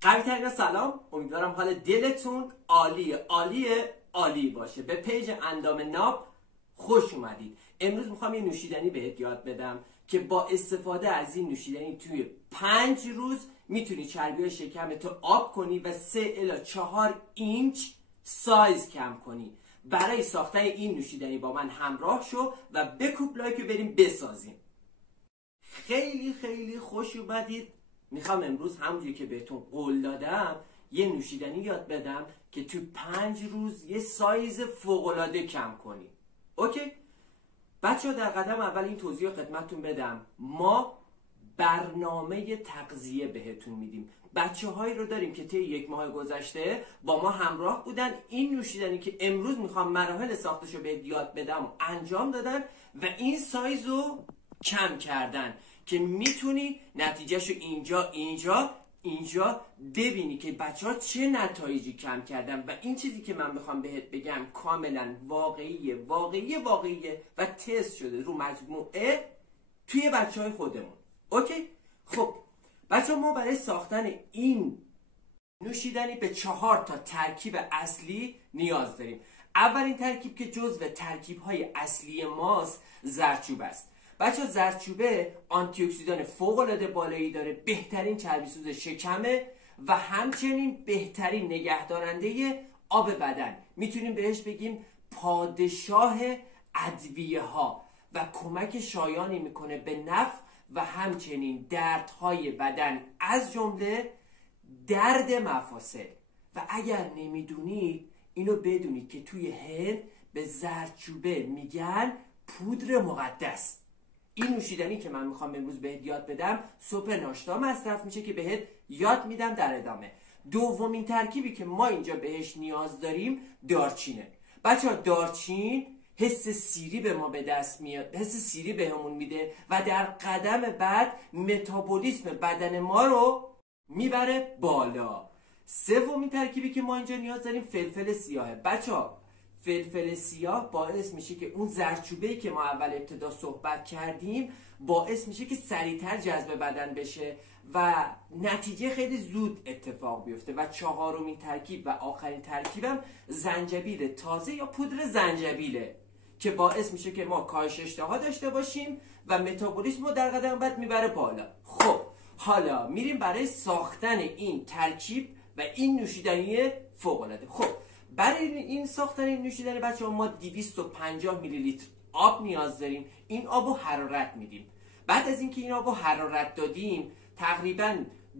قوی ترین سلام، امیدوارم حال دلتون عالی باشه. به پیج اندام ناب خوش اومدید. امروز میخوام یه نوشیدنی بهت یاد بدم که با استفاده از این نوشیدنی توی 5 روز میتونی چربی شکمتو آب کنی و 3 الی 4 اینچ سایز کم کنی. برای ساختن این نوشیدنی با من همراه شو و بکوب لایک و بریم بسازیم. خیلی خوش اومدید. میخوام امروز همونجوری که بهتون قول دادم یه نوشیدنی یاد بدم که تو 5 روز یه سایز فوق‌العاده کم کنی. اوکی؟ بچه‌ها در قدم اول این توضیح رو خدمتتون بدم. ما برنامه تغذیه بهتون میدیم. بچه‌هایی رو داریم که طی 1 ماه گذشته با ما همراه بودن، این نوشیدنی که امروز میخوام مراحل ساختش رو بهت یاد بدم و انجام دادن و این سایز رو کم کردن که میتونی نتیجهشو اینجا ببینی که بچه‌ها چه نتایجی کم کردن و این چیزی که من میخوام بهت بگم کاملا واقعیه و تست شده رو مجموعه توی بچه‌های خودمون. اوکی؟ خب بچه‌ها، ما برای ساختن این نوشیدنی به 4 تا ترکیب اصلی نیاز داریم. اولین ترکیب که جزو ترکیب‌های اصلی ماست زردچوبه است. بچه ها، زردچوبه آنتی اکسیدان فوق‌العاده بالایی داره، بهترین چربیسوز شکمه و همچنین بهترین نگهدارنده آب بدن. میتونیم بهش بگیم پادشاه ادویه ها و کمک شایانی میکنه به نفع و همچنین دردهای بدن از جمله درد مفاصل. و اگر نمیدونید اینو بدونید که توی هند به زردچوبه میگن پودر مقدس. این نوشیدنی که من میخوام امروز بهت یاد بدم صبح ناشتا مصرف میشه که بهت یاد میدم در ادامه. دومین ترکیبی که ما اینجا بهش نیاز داریم دارچینه. بچه‌ها، دارچین حس سیری به ما به دست میاد، حس سیری بهمون میده و در قدم بعد متابولیسم بدن ما رو میبره بالا. سومین ترکیبی که ما اینجا نیاز داریم فلفل سیاهه. بچه‌ها، فلفل سیاه باعث میشه که اون زردچوبه‌ای که ما اول ابتدا صحبت کردیم باعث میشه که سریعتر جذب بدن بشه و نتیجه خیلی زود اتفاق بیفته. و چهارمین ترکیب و آخرین ترکیبم زنجبیل تازه یا پودر زنجبیله که باعث میشه که ما کاهش اشتها داشته باشیم و متابولیسم رو در قدم بعد میبره بالا. خب حالا میریم برای ساختن این ترکیب و این نوشیدنی فوق‌العاده. خب برای این ساختن این نوشیدنی بچه‌ها ما 250 میلی لیتر آب نیاز داریم. این آبو حرارت میدیم. بعد از اینکه این آبو حرارت دادیم تقریبا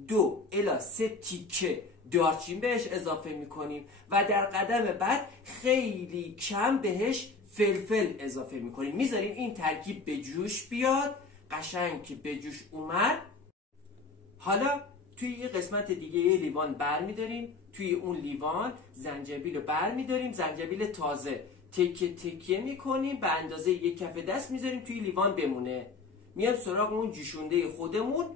2 الی 3 تیکه دارچین بهش اضافه میکنیم و در قدم بعد خیلی کم بهش فلفل اضافه میکنیم. میذاریم این ترکیب به جوش بیاد. قشنگ که به جوش اومد، حالا توی یه قسمت دیگه یه لیوان برمیداریم. توی اون لیوان زنجبیل رو برمیداریم، زنجبیل تازه تکه میکنیم، به اندازه 1 کف دست میذاریم توی لیوان بمونه. میام سراغ اون جوشونده خودمون،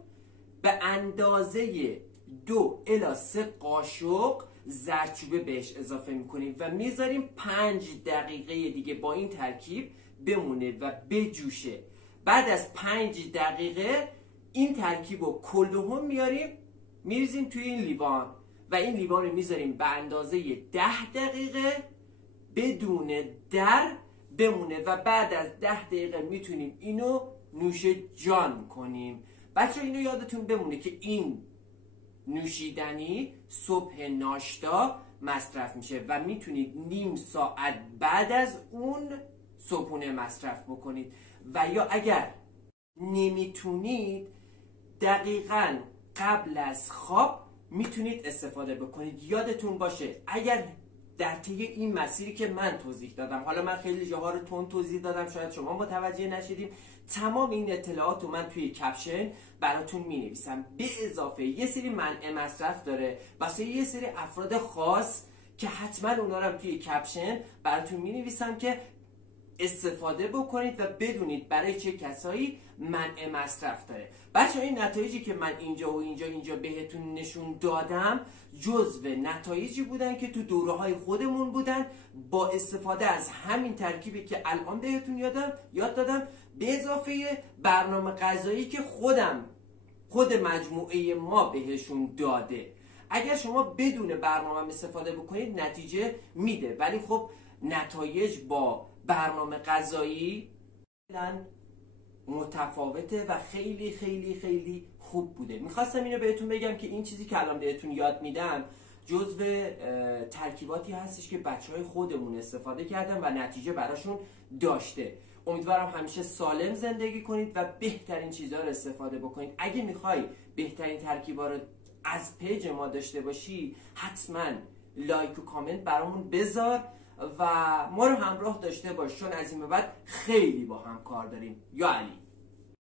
به اندازه 2 الی 3 قاشق زردچوبه بهش اضافه میکنیم و میذاریم 5 دقیقه دیگه با این ترکیب بمونه و بجوشه. بعد از 5 دقیقه این ترکیب رو کلهم میریزیم توی این لیوان و این لیوان رو میذاریم به اندازه 10 دقیقه بدون در بمونه و بعد از 10 دقیقه میتونیم اینو نوش جان کنیم. بچه اینو یادتون بمونه که این نوشیدنی صبح ناشتا مصرف میشه و میتونید نیم ساعت بعد از اون صبحونه مصرف بکنید و یا اگر نمیتونید دقیقاً قبل از خواب میتونید استفاده بکنید. یادتون باشه اگر در طی این مسیری که من توضیح دادم، حالا من خیلی جاها رو تون توضیح دادم شاید شما متوجه نشدیم، تمام این اطلاعات رو من توی کپشن براتون می نویسم. به اضافه یه سری منع مصرف داره واسه یه سری افراد خاص که حتما اونا رو توی کپشن براتون می نویسم که استفاده بکنید و بدونید برای چه کسایی منع مصرف داره. بچه این نتایجی که من اینجا بهتون نشون دادم جزو نتایجی بودن که تو دوره های خودمون بودن با استفاده از همین ترکیبی که الان بهتون یاد دادم، به اضافه برنامه غذایی که خود مجموعه ما بهشون داده. اگر شما بدون برنامه استفاده بکنید نتیجه میده، ولی خب نتایج با برنامه غذایی متفاوته و خیلی خیلی خیلی خوب بوده. میخواستم اینو بهتون بگم که این چیزی که الان بهتون یاد میدم جزو ترکیباتی هستش که بچهای خودمون استفاده کردن و نتیجه براشون داشته. امیدوارم همیشه سالم زندگی کنید و بهترین چیزها رو استفاده بکنید. اگه میخوای بهترین ترکیبا رو از پیج ما داشته باشی حتما لایک و کامنت برامون بذار و ما رو همراه داشته باش، چون از این به بعد خیلی با هم کار داریم. یا علی.